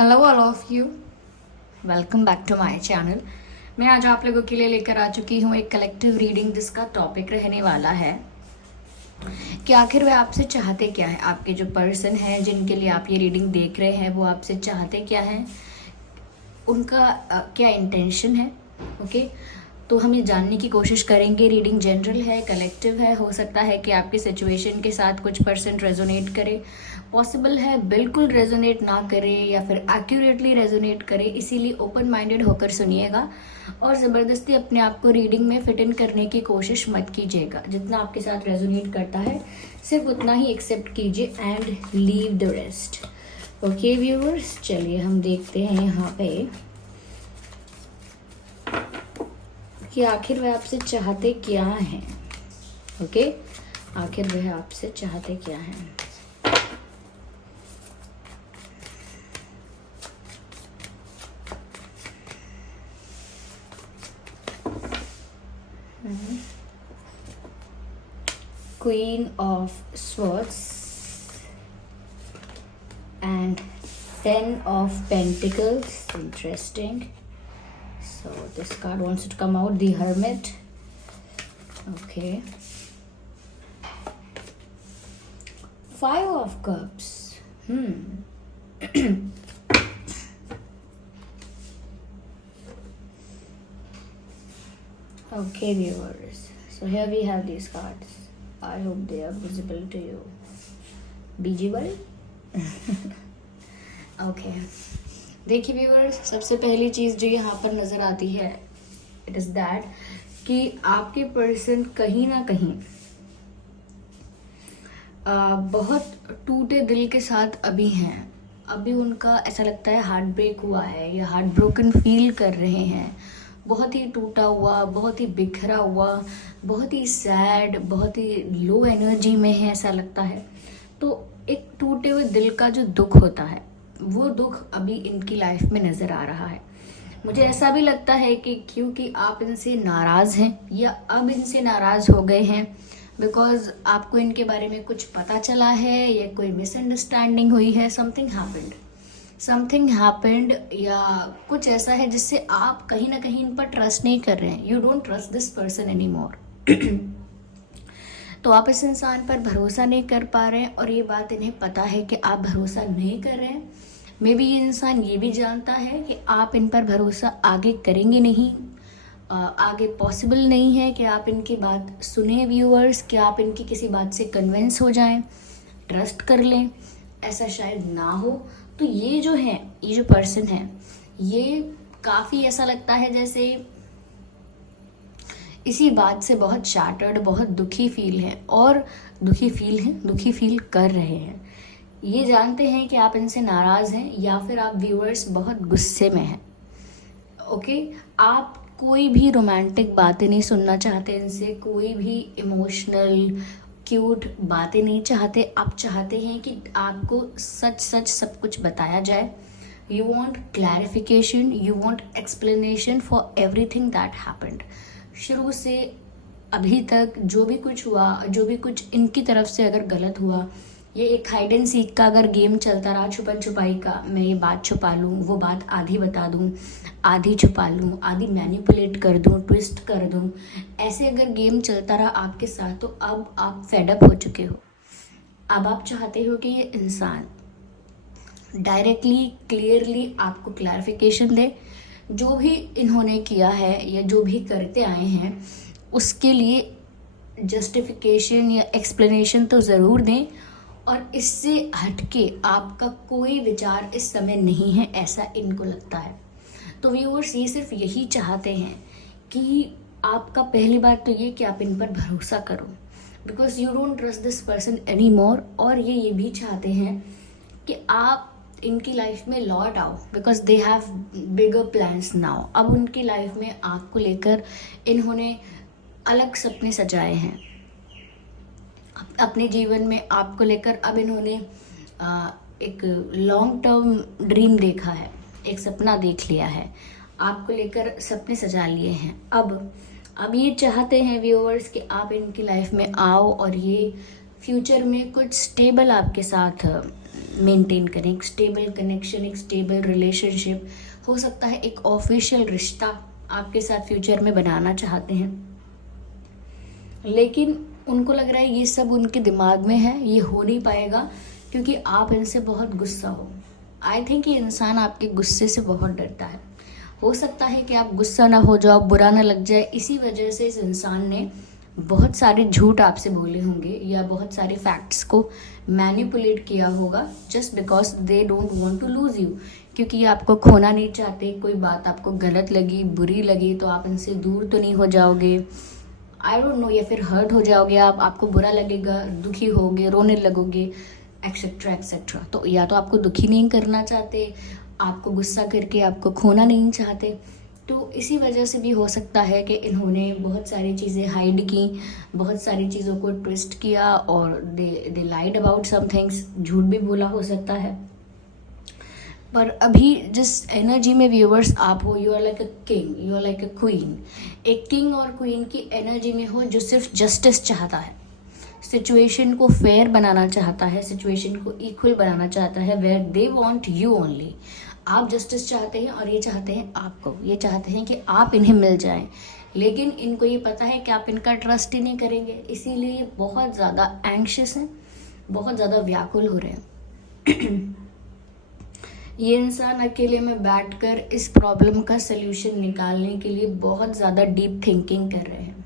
Hello all of you, welcome back to my channel. मैं आज आप लोगों के लिए लेकर आ चुकी हूँ एक कलेक्टिव रीडिंग जिसका टॉपिक रहने वाला है कि आखिर वह आपसे चाहते क्या है। आपके जो पर्सन है जिनके लिए आप ये रीडिंग देख रहे हैं वो आपसे चाहते क्या है, उनका क्या इंटेंशन है। ओके, तो हम ये जानने की कोशिश करेंगे। रीडिंग जनरल है, कलेक्टिव है, हो सकता है कि आपकी सिचुएशन के साथ कुछ परसेंट रेजोनेट करे, पॉसिबल है बिल्कुल रेजोनेट ना करे या फिर एक्यूरेटली रेजोनेट करे। इसीलिए ओपन माइंडेड होकर सुनिएगा और ज़बरदस्ती अपने आप को रीडिंग में फिट इन करने की कोशिश मत कीजिएगा। जितना आपके साथ रेजोनेट करता है सिर्फ उतना ही एक्सेप्ट कीजिए and leave the rest. Okay viewers, चलिए हम देखते हैं यहाँ पे कि आखिर वह आपसे चाहते क्या हैं। ओके, आखिर वह आपसे चाहते क्या हैं। Queen of Swords and 10 of Pentacles. Interesting. So this card wants to come out, the Hermit. Okay. 5 of Cups. Okay viewers, so here we have these cards. I hope they are visible to you. Visible? Okay. देखिए viewers, सबसे पहली चीज़ जो यहाँ पर नज़र आती है it is that कि आपके पर्सन कहीं ना कहीं बहुत टूटे दिल के साथ अभी हैं। अभी उनका ऐसा लगता है हार्ट ब्रेक हुआ है या हार्ट ब्रोकन फील कर रहे हैं। बहुत ही टूटा हुआ, बहुत ही बिखरा हुआ, बहुत ही सैड, बहुत ही लो एनर्जी में है ऐसा लगता है। तो एक टूटे हुए दिल का जो दुख होता है वो दुख अभी इनकी लाइफ में नज़र आ रहा है। मुझे ऐसा भी लगता है कि क्योंकि आप इनसे नाराज़ हैं या अब इनसे नाराज़ हो गए हैं बिकॉज आपको इनके बारे में कुछ पता चला है या कोई मिसअंडरस्टैंडिंग हुई है, समथिंग हैपेंड या कुछ ऐसा है जिससे आप कहीं ना कहीं इन पर ट्रस्ट नहीं कर रहे हैं। You don't trust this person any more. तो आप इस इंसान पर भरोसा नहीं कर पा रहे हैं और ये बात इन्हें पता है कि आप भरोसा नहीं कर रहे हैं। मे बी ये इंसान ये भी जानता है कि आप इन पर भरोसा आगे करेंगे नहीं, आगे पॉसिबल नहीं है कि आप इनकी बात सुने व्यूअर्स, कि आप इनकी किसी बात से कन्विंस हो जाएं, ट्रस्ट कर लें। ऐसा शायद ना हो। तो ये जो है, ये जो पर्सन है, ये काफ़ी ऐसा लगता है जैसे इसी बात से बहुत शैटर्ड, बहुत दुखी फील कर रहे हैं। ये जानते हैं कि आप इनसे नाराज़ हैं या फिर आप व्यूअर्स बहुत गुस्से में हैं। ओके, आप कोई भी रोमांटिक बातें नहीं सुनना चाहते इनसे, कोई भी इमोशनल क्यूट बातें नहीं चाहते। आप चाहते हैं कि आपको सच सच सब कुछ बताया जाए। You want clarification, you want explanation for everything that happened. शुरू से अभी तक जो भी कुछ हुआ, जो भी कुछ इनकी तरफ से अगर गलत हुआ, ये एक हाइड एंड सीक का अगर गेम चलता रहा, छुपन छुपाई का, मैं ये बात छुपा लूँ, वो बात आधी बता दूँ, आधी छुपा लूँ, आधी मैनिपुलेट कर दूँ, ट्विस्ट कर दूँ, ऐसे अगर गेम चलता रहा आपके साथ, तो अब आप फेडअप हो चुके हो। अब आप चाहते हो कि ये इंसान डायरेक्टली क्लियरली आपको क्लैरिफिकेशन दे। जो भी इन्होंने किया है या जो भी करते आए हैं उसके लिए जस्टिफिकेशन या एक्सप्लेनेशन तो ज़रूर दें और इससे हटके आपका कोई विचार इस समय नहीं है, ऐसा इनको लगता है। तो व्यूअर्स, ये सिर्फ यही चाहते हैं कि आपका पहली बात तो ये कि आप इन पर भरोसा करो because you don't trust this person any more. और ये भी चाहते हैं कि आप इनकी लाइफ में लौट आओ because they have bigger plans now. अब उनकी लाइफ में आपको लेकर इन्होंने अलग सपने सजाए हैं। अपने जीवन में आपको लेकर अब इन्होंने एक लॉन्ग टर्म ड्रीम देखा है, एक सपना देख लिया है, आपको लेकर सपने सजा लिए हैं। अब ये चाहते हैं व्यूअर्स कि आप इनकी लाइफ में आओ और ये फ्यूचर में कुछ स्टेबल आपके साथ मेंटेन करें, एक स्टेबल कनेक्शन, एक स्टेबल रिलेशनशिप, हो सकता है एक ऑफिशियल रिश्ता आपके साथ फ्यूचर में बनाना चाहते हैं, लेकिन उनको लग रहा है ये सब उनके दिमाग में है, ये हो नहीं पाएगा क्योंकि आप इनसे बहुत गुस्सा हो। आई थिंक ये इंसान आपके गुस्से से बहुत डरता है। हो सकता है कि आप गुस्सा ना हो जाओ, बुरा ना लग जाए, इसी वजह से इस इंसान ने बहुत सारे झूठ आपसे बोले होंगे या बहुत सारे फैक्ट्स को मैनिपुलेट किया होगा, just because they don't want to lose you, क्योंकि ये आपको खोना नहीं चाहते। कोई बात आपको गलत लगी, बुरी लगी तो आप इनसे दूर तो नहीं हो जाओगे, आई डोंट नो, या फिर हर्ट हो जाओगे आप, आपको बुरा लगेगा, दुखी होगे, रोने लगोगे, एक्सेट्रा एक्सेट्रा। तो या तो आपको दुखी नहीं करना चाहते, आपको गुस्सा करके आपको खोना नहीं चाहते, तो इसी वजह से भी हो सकता है कि इन्होंने बहुत सारी चीज़ें हाइड की, बहुत सारी चीज़ों को ट्विस्ट किया और दे लाइड अबाउट सम थिंग्स, झूठ भी बोला हो सकता है। पर अभी जिस एनर्जी में व्यूअर्स आप हो, you are like a king, you are like a queen, एक किंग और क्वीन की एनर्जी में हो जो सिर्फ जस्टिस चाहता है, सिचुएशन को फेयर बनाना चाहता है, सिचुएशन को इक्वल बनाना चाहता है, where they want you only. आप जस्टिस चाहते हैं और ये चाहते हैं आपको, ये चाहते हैं कि आप इन्हें मिल जाएं, लेकिन इनको ये पता है कि आप इनका ट्रस्ट ही नहीं करेंगे, इसीलिए ये बहुत ज़्यादा एंग्शियस हैं, बहुत ज़्यादा व्याकुल हो रहे हैं। ये इंसान अकेले में बैठकर इस प्रॉब्लम का सल्यूशन निकालने के लिए बहुत ज़्यादा डीप थिंकिंग कर रहे हैं,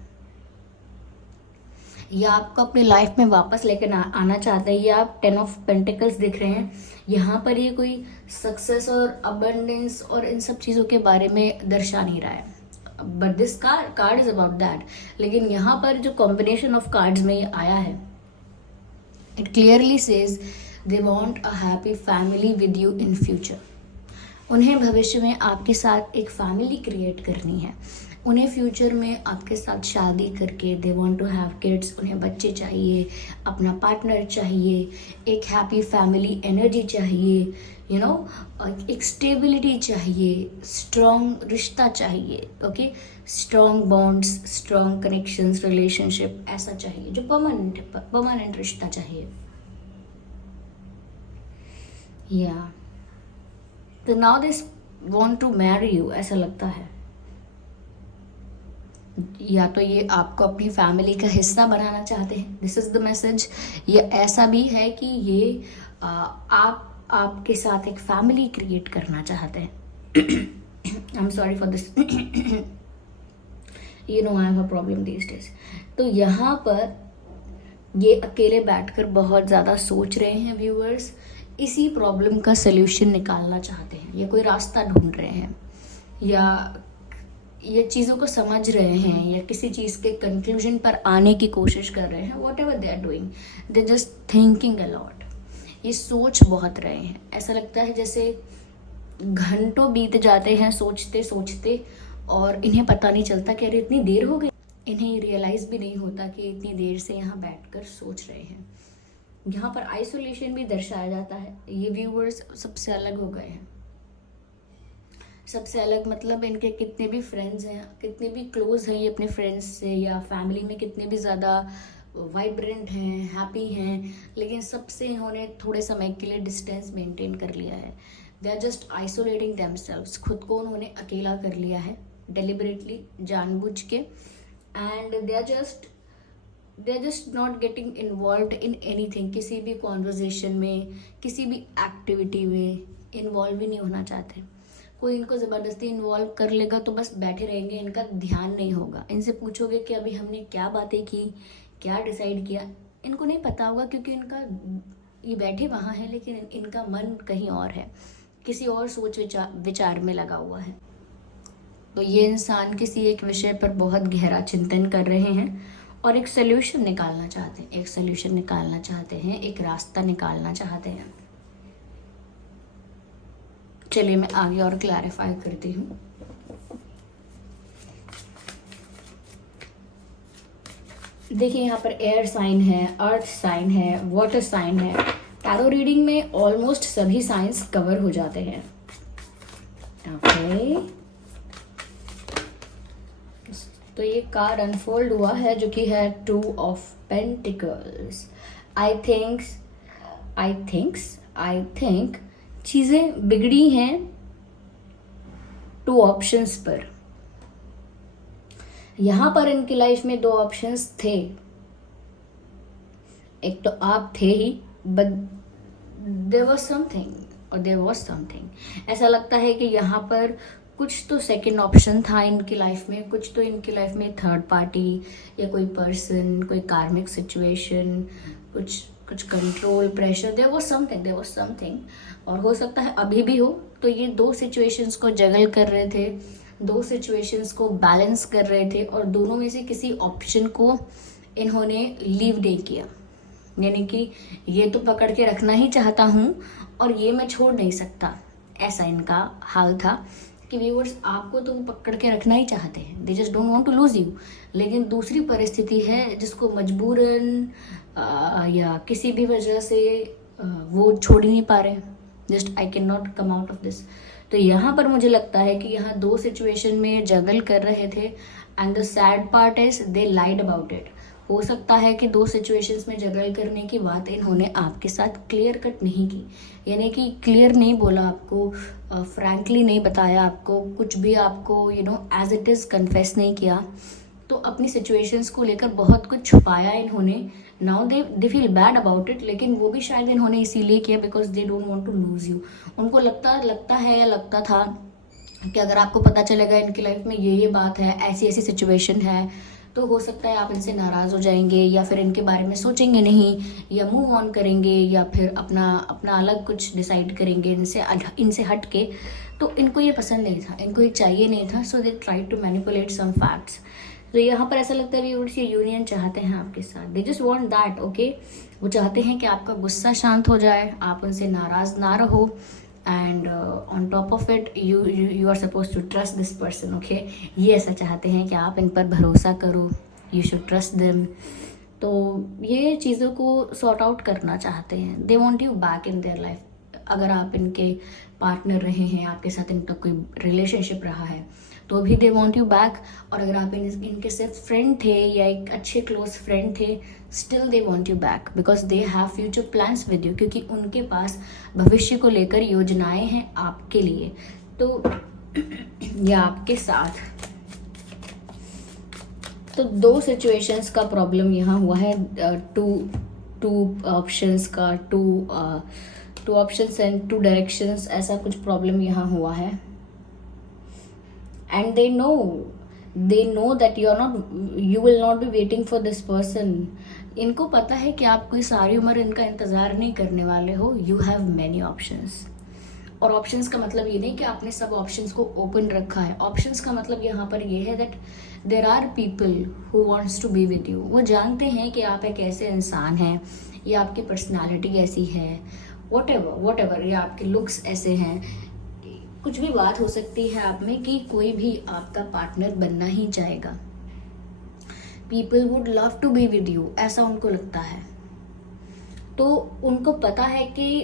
या आपको अपनी लाइफ में वापस लेकर आना चाहता है। या आप 10 ऑफ पेंटिकल्स दिख रहे हैं, यहाँ पर ये कोई सक्सेस और अबंडेंस और इन सब चीज़ों के बारे में दर्शा नहीं रहा है, but this card is about that. लेकिन यहाँ पर जो कॉम्बिनेशन ऑफ कार्ड्स में ये आया है, it clearly says they want a happy family with you in future. उन्हें भविष्य में आपके साथ एक फैमिली क्रिएट करनी है, उन्हें फ्यूचर में आपके साथ शादी करके they want to have kids, उन्हें बच्चे चाहिए, अपना पार्टनर चाहिए, एक हैप्पी फैमिली एनर्जी चाहिए, यू नो, एक स्टेबिलिटी चाहिए, स्ट्रॉन्ग रिश्ता चाहिए, okay, strong bonds, strong connections, relationship ऐसा चाहिए जो परमानेंट रिश्ता चाहिए। या तो now this want to marry you, ऐसा लगता है। या तो ये आपको अपनी फैमिली का हिस्सा बनाना चाहते हैं, दिस इज द मैसेज। या ऐसा भी है कि ये आपके साथ एक फैमिली क्रिएट करना चाहते हैं। I am sorry for this, you know I have a problem these days. तो यहाँ पर ये अकेले बैठकर बहुत ज़्यादा सोच रहे हैं व्यूअर्स, इसी प्रॉब्लम का सल्यूशन निकालना चाहते हैं, या कोई रास्ता ढूंढ रहे हैं, या ये चीज़ों को समझ रहे हैं, या किसी चीज़ के कंक्लूजन पर आने की कोशिश कर रहे हैं। Whatever they are doing, they just thinking a lot, ये सोच बहुत रहे हैं। ऐसा लगता है जैसे घंटों बीत जाते हैं सोचते सोचते और इन्हें पता नहीं चलता कि अरे इतनी देर हो गई, इन्हें रियलाइज़ भी नहीं होता कि इतनी देर से यहाँ बैठकर सोच रहे हैं। यहाँ पर आइसोलेशन भी दर्शाया जाता है, ये व्यूअर्स सबसे अलग हो गए हैं। सबसे अलग मतलब इनके कितने भी फ्रेंड्स हैं, कितने भी क्लोज हैं ये अपने फ्रेंड्स से, या फैमिली में कितने भी ज़्यादा वाइब्रेंट हैं, हैप्पी हैं, लेकिन सबसे इन्होंने थोड़े समय के लिए डिस्टेंस मेंटेन कर लिया है। They are just isolating themselves, खुद को उन्होंने अकेला कर लिया है डेलिबरेटली, जानबूझ के, and they are just not getting involve in anything, किसी भी कॉन्वर्जेशन में, किसी भी एक्टिविटी में इन्वॉल्व ही नहीं होना चाहते। कोई इनको ज़बरदस्ती इन्वॉल्व कर लेगा तो बस बैठे रहेंगे, इनका ध्यान नहीं होगा। इनसे पूछोगे कि अभी हमने क्या बातें की, क्या डिसाइड किया, इनको नहीं पता होगा, क्योंकि इनका ये बैठे वहाँ हैं लेकिन इनका मन कहीं और है, किसी और सोच विचार में लगा हुआ है। तो ये इंसान किसी एक विषय पर बहुत गहरा चिंतन कर रहे हैं और एक सल्यूशन निकालना चाहते हैं, एक रास्ता निकालना चाहते हैं। चलिए मैं आगे और क्लैरिफाई करती हूँ। देखिए यहाँ पर एयर साइन है, अर्थ साइन है, वाटर साइन है। टैरो रीडिंग में ऑलमोस्ट सभी साइंस कवर हो जाते हैं। ओके, तो ये कार्ड अनफोल्ड हुआ है जो कि है 2 of pentacles. I thinks I think चीज़ें बिगड़ी हैं 2 ऑप्शंस पर। यहाँ पर इनकी लाइफ में 2 ऑप्शंस थे। एक तो आप थे ही, बट देयर वाज समथिंग और देयर वाज समथिंग। ऐसा लगता है कि यहाँ पर कुछ तो सेकंड ऑप्शन था इनकी लाइफ में, कुछ तो इनकी लाइफ में थर्ड पार्टी या कोई पर्सन, कोई कार्मिक सिचुएशन, कुछ कुछ control, pressure, there was something. और हो सकता है अभी भी हो। तो ये 2 सिचुएशंस को जगल कर रहे थे, 2 सिचुएशंस को बैलेंस कर रहे थे, और दोनों में से किसी ऑप्शन को इन्होंने लीव नहीं किया। यानी कि ये तो पकड़ के रखना ही चाहता हूँ और ये मैं छोड़ नहीं सकता, ऐसा इनका हाल था कि व्यूअर्स आपको तो पकड़ के रखना ही चाहते हैं, they just don't want to lose you. लेकिन दूसरी परिस्थिति है जिसको मजबूरन या किसी भी वजह से वो छोड़ ही नहीं पा रहे, just I can not come out of this. तो यहाँ पर मुझे लगता है कि यहाँ 2 सिचुएशन में जगल कर रहे थे, and the sad part is they lied about it. हो सकता है कि 2 सिचुएशंस में जगल करने की बात इन्होंने आपके साथ क्लियर कट नहीं की, यानी कि क्लियर नहीं बोला आपको, फ्रैंकली नहीं बताया आपको, कुछ भी आपको एज इट इज़ कन्फेस नहीं किया। तो अपनी सिचुएशंस को लेकर बहुत कुछ छुपाया इन्होंने। Now they feel bad about it, लेकिन वो भी शायद इन्होंने इसीलिए किया because they don't want to lose you. उनको लगता है या लगता था कि अगर आपको पता चलेगा इनकी लाइफ में ये बात है, ऐसी ऐसी सिचुएशन है, तो हो सकता है आप इनसे नाराज़ हो जाएंगे या फिर इनके बारे में सोचेंगे नहीं, या मूव ऑन करेंगे, या फिर अपना अलग कुछ डिसाइड करेंगे इनसे हट के। तो इनको ये पसंद नहीं था, इनको ये चाहिए नहीं था, so they try to manipulate some facts. तो यहाँ पर ऐसा लगता है व्यूअर्स ये यूनियन चाहते हैं आपके साथ, they just want that, okay. वो चाहते हैं कि आपका गुस्सा शांत हो जाए, आप उनसे नाराज़ ना रहो, and on top of it you are suppose to trust this person, okay. ये ऐसा चाहते हैं कि आप इन पर भरोसा करो, यू शुड ट्रस्ट देम। तो ये चीज़ों को सॉर्ट आउट करना चाहते हैं, they want you back in their life. अगर आप इनके पार्टनर रहे हैं, आपके साथ इनका कोई रिलेशनशिप रहा है, तो भी दे वॉन्ट यू बैक। और अगर आप इनके सिर्फ फ्रेंड थे या एक अच्छे क्लोज फ्रेंड थे, still they want you back because they have future plans with you, क्योंकि उनके पास भविष्य को लेकर योजनाएं हैं आपके लिए, तो या आपके साथ। तो 2 सिचुएशंस का प्रॉब्लम यहाँ हुआ है, टू ऑप्शंस का, टू ऑप्शंस एंड 2 डायरेक्शंस, ऐसा कुछ प्रॉब्लम यहाँ हुआ है। And they know that you will not be waiting for this person. इनको पता है कि आप कोई सारी उम्र इनका इंतज़ार नहीं करने वाले हो, you have many options। और ऑप्शंस का मतलब ये नहीं कि आपने सब ऑप्शंस को ओपन रखा है, ऑप्शंस का मतलब यहाँ पर ये है that there are people who wants to be with you. वो जानते हैं कि आप एक ऐसे इंसान हैं, या आपकी पर्सनालिटी ऐसी है, वॉट एवर, या आपके लुक्स ऐसे हैं, कुछ भी बात हो सकती है आप में कि कोई भी आपका पार्टनर बनना ही चाहेगा। People would love to be with you, ऐसा उनको लगता है। तो उनको पता है कि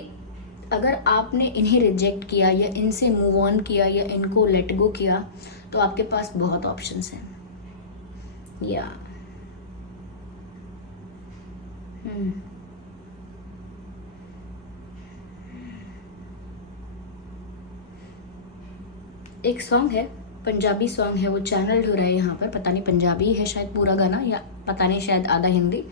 अगर आपने इन्हें रिजेक्ट किया या इनसे मूव ऑन किया या इनको लेट गो किया, तो आपके पास बहुत ऑप्शंस हैं। या एक सॉन्ग है, पंजाबी सॉन्ग है, वो चैनल हो रहा है यहाँ पर, पता नहीं पंजाबी है शायद पूरा गाना, या पता नहीं शायद आधा हिंदी।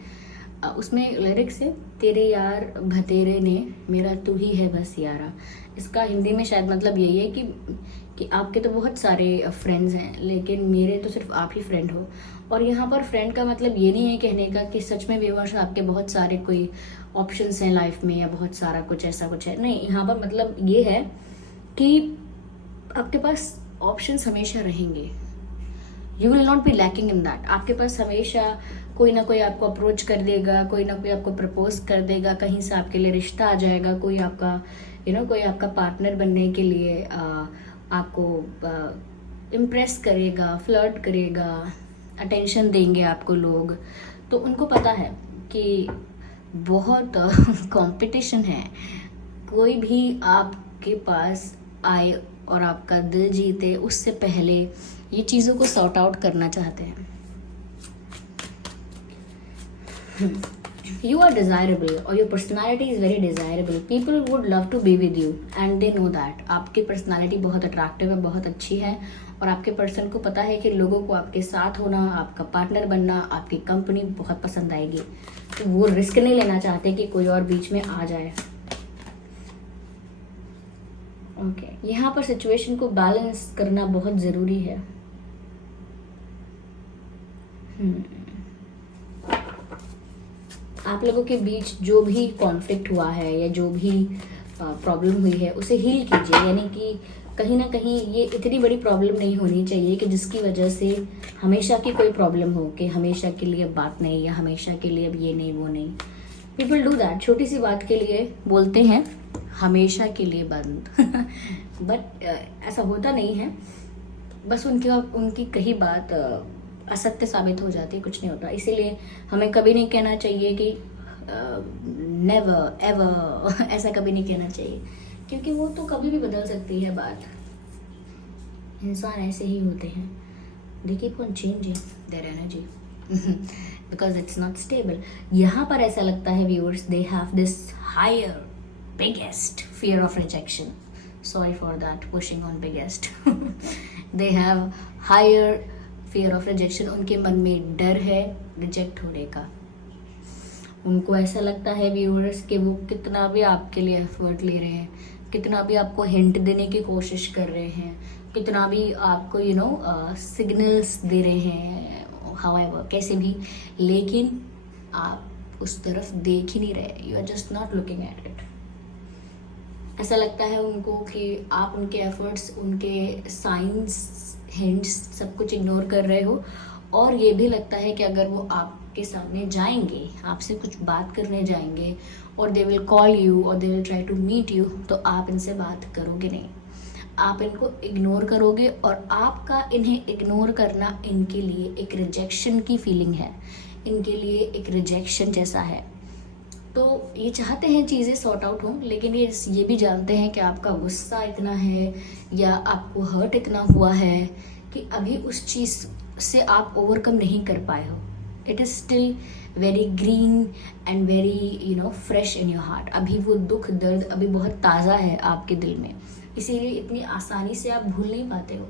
उसमें लिरिक्स है, तेरे यार भतेरे ने मेरा तू ही है बस यारा। इसका हिंदी में शायद मतलब यही है कि आपके तो बहुत सारे फ्रेंड्स हैं, लेकिन मेरे तो सिर्फ आप ही फ्रेंड हो। और यहाँ पर फ्रेंड का मतलब ये नहीं है कहने का कि सच में व्यूअर्स आपके बहुत सारे कोई ऑप्शंस हैं लाइफ में, या बहुत सारा कुछ ऐसा कुछ है, नहीं। यहाँ पर मतलब ये है कि आपके पास ऑप्शंस हमेशा रहेंगे, you will not be lacking in that. आपके पास हमेशा कोई ना कोई आपको अप्रोच कर देगा, कोई ना कोई आपको प्रपोज कर देगा, कहीं से आपके लिए रिश्ता आ जाएगा, कोई आपका कोई आपका पार्टनर बनने के लिए आपको इम्प्रेस करेगा, फ्लर्ट करेगा, अटेंशन देंगे आपको लोग। तो उनको पता है कि बहुत कंपटीशन है, कोई भी आपके पास आए और आपका दिल जीते उससे पहले ये चीज़ों को सॉर्ट आउट करना चाहते हैं। You are desirable or your personality is very desirable. People would love to be with you and they know that. आपकी personality बहुत attractive है, बहुत अच्छी है और आपके person को पता है कि लोगों को आपके साथ होना, आपका पार्टनर बनना, आपकी कंपनी बहुत पसंद आएगी. तो वो रिस्क नहीं लेना चाहते कि कोई और बीच में आ जाए. ओके, यहाँ पर सिचुएशन को बैलेंस करना बहुत ज़रूरी है. आप लोगों के बीच जो भी कॉन्फ्लिक्ट हुआ है या जो भी प्रॉब्लम हुई है उसे हील कीजिए. यानी कि कहीं ना कहीं ये इतनी बड़ी प्रॉब्लम नहीं होनी चाहिए कि जिसकी वजह से हमेशा की कोई प्रॉब्लम हो कि हमेशा के लिए बात नहीं या हमेशा के लिए अब ये नहीं वो नहीं. People do that. छोटी सी बात के लिए बोलते हैं हमेशा के लिए बंद. बट ऐसा होता नहीं है. बस उनकी कही बात असत्य साबित हो जाती है, कुछ नहीं होता. इसीलिए हमें कभी नहीं कहना चाहिए कि नेवर एवर ऐसा कभी नहीं कहना चाहिए, क्योंकि वो तो कभी भी बदल सकती है बात. इंसान ऐसे ही होते हैं. They keep on changing their energy because it's not stable. यहाँ पर ऐसा लगता है viewers, they have this higher biggest fear of rejection. Sorry for that, pushing on biggest. They have higher fear of rejection. उनके मन में डर है रिजेक्ट होने का. उनको ऐसा लगता है व्यूअर्स कि वो कितना भी आपके लिए एफर्ट ले रहे हैं, कितना भी आपको हिंट देने की कोशिश कर रहे हैं, कितना भी आपको सिग्नल्स दे रहे हैं, हाउएवर कैसे भी, लेकिन आप उस तरफ देख ही नहीं रहे. You are just not looking at it. ऐसा लगता है उनको कि आप उनके एफर्ट्स, उनके साइंस, हिंट्स सब कुछ इग्नोर कर रहे हो. और ये भी लगता है कि अगर वो आपके सामने जाएंगे, आपसे कुछ बात करने जाएंगे और दे विल कॉल यू और they will try to meet you, तो आप इनसे बात करोगे नहीं. आप इनको इग्नोर करोगे और आपका इन्हें इग्नोर करना इनके लिए एक रिजेक्शन की फीलिंग है, इनके लिए एक रिजेक्शन जैसा है. तो ये चाहते हैं चीज़ें सॉर्ट आउट हों, लेकिन ये भी जानते हैं कि आपका गुस्सा इतना है या आपको हर्ट इतना हुआ है कि अभी उस चीज़ से आप ओवरकम नहीं कर पाए हो. It is still very green and very fresh in your heart. अभी वो दुख दर्द अभी बहुत ताज़ा है आपके दिल में, इसीलिए इतनी आसानी से आप भूल नहीं पाते हो.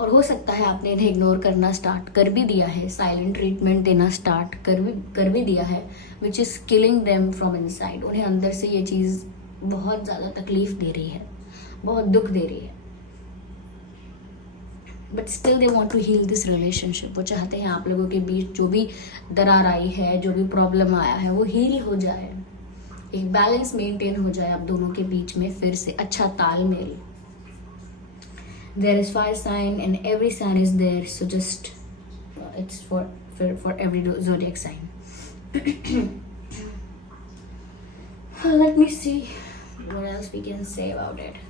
और हो सकता है आपने इन्हें इग्नोर करना स्टार्ट कर भी दिया है, साइलेंट ट्रीटमेंट देना स्टार्ट कर भी दिया है, which is killing them from inside. उन्हें अंदर से ये चीज़ बहुत ज़्यादा तकलीफ दे रही है, बहुत दुख दे रही है. But still they want to heal this relationship. वो चाहते हैं आप लोगों के बीच जो भी दरार आई है, जो भी प्रॉब्लम आया है, वो हील हो जाए, एक बैलेंस मेंटेन हो जाए आप दोनों के बीच में, फिर से अच्छा तालमेल. There is fire sign and every sign is there, so just it's for every zodiac sign. Let me see what else we can say about it.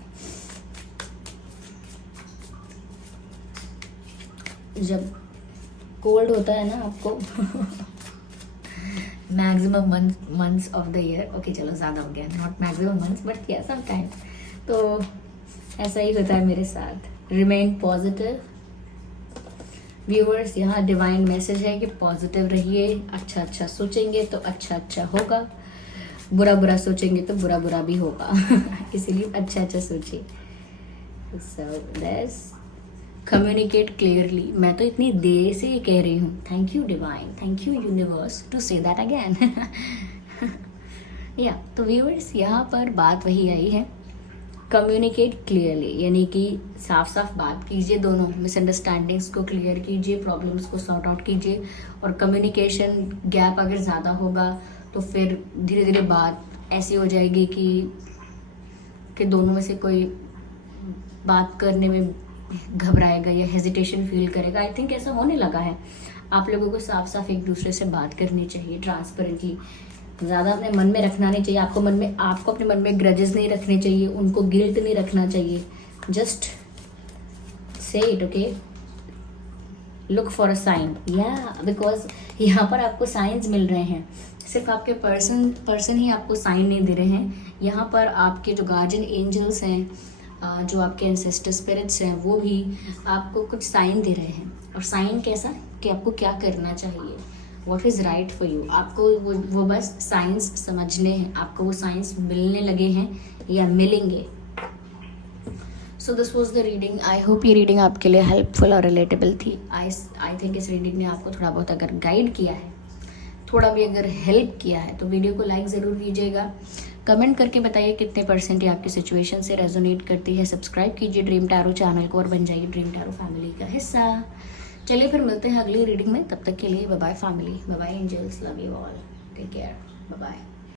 जब कोल्ड होता है ना आपको maximum months of the year, okay चलो ज़्यादा हो गया, not maximum months but या सम टाइम, तो ऐसा ही होता है मेरे साथ. Remain positive viewers. यहाँ डिवाइन मैसेज है कि पॉजिटिव रहिए. अच्छा अच्छा सोचेंगे तो अच्छा अच्छा होगा, बुरा बुरा सोचेंगे तो बुरा बुरा भी होगा. इसीलिए अच्छा अच्छा सोचिए. So let's communicate clearly. मैं तो इतनी देर से ये कह रही हूँ. Thank you divine, thank you universe to say that again. या तो व्यूअर्स यहाँ पर बात वही आई है, कम्युनिकेट क्लियरली, यानी कि साफ साफ बात कीजिए, दोनों मिसअंडरस्टैंडिंग्स को क्लियर कीजिए, प्रॉब्लम्स को सॉर्ट आउट कीजिए. और कम्युनिकेशन गैप अगर ज़्यादा होगा तो फिर धीरे धीरे बात ऐसी हो जाएगी कि दोनों में से कोई बात करने में घबराएगा या हेजिटेशन फील करेगा. आई थिंक ऐसा होने लगा है. आप लोगों को साफ साफ एक दूसरे से बात करनी चाहिए, ट्रांसपेरेंटली. ज़्यादा अपने मन में रखना नहीं चाहिए. आपको अपने मन में ग्रजेस नहीं रखने चाहिए, उनको गिल्ट नहीं रखना चाहिए. Just say it, okay. Look for a sign, या बिकॉज यहाँ पर आपको साइंस मिल रहे हैं. सिर्फ आपके पर्सन ही आपको साइन नहीं दे रहे हैं. यहाँ पर आपके जो गार्जियन एंजल्स हैं, जो आपके एंसेस्टर स्पिरिट्स हैं, वो भी आपको कुछ साइन दे रहे हैं. और साइन कैसा कि आपको क्या करना चाहिए. What is right for you. आपको वो बस साइंस समझने हैं, आपको वो साइंस मिलने लगे हैं या मिलेंगे। So this was the reading. I hope ये रीडिंग आपके लिए हेल्पफुल और रिलेटेबल थी। आई थिंक इस रीडिंग ने आपको थोड़ा बहुत अगर गाइड किया है, थोड़ा भी अगर हेल्प किया है, तो वीडियो को लाइक ज़रूर कीजिएगा। कमेंट करके बताइए कितने % ये आपकी सिचुएशन से रेजोनेट करती है। सब्सक्राइब कीजिए ड्रीम टैरो चैनल को और बन जाइए ड्रीम टैरो फैमिली का हिस्सा। चलिए फिर मिलते हैं अगली रीडिंग में, तब तक के लिए bye bye family, bye bye angels, love you all, take care, bye bye.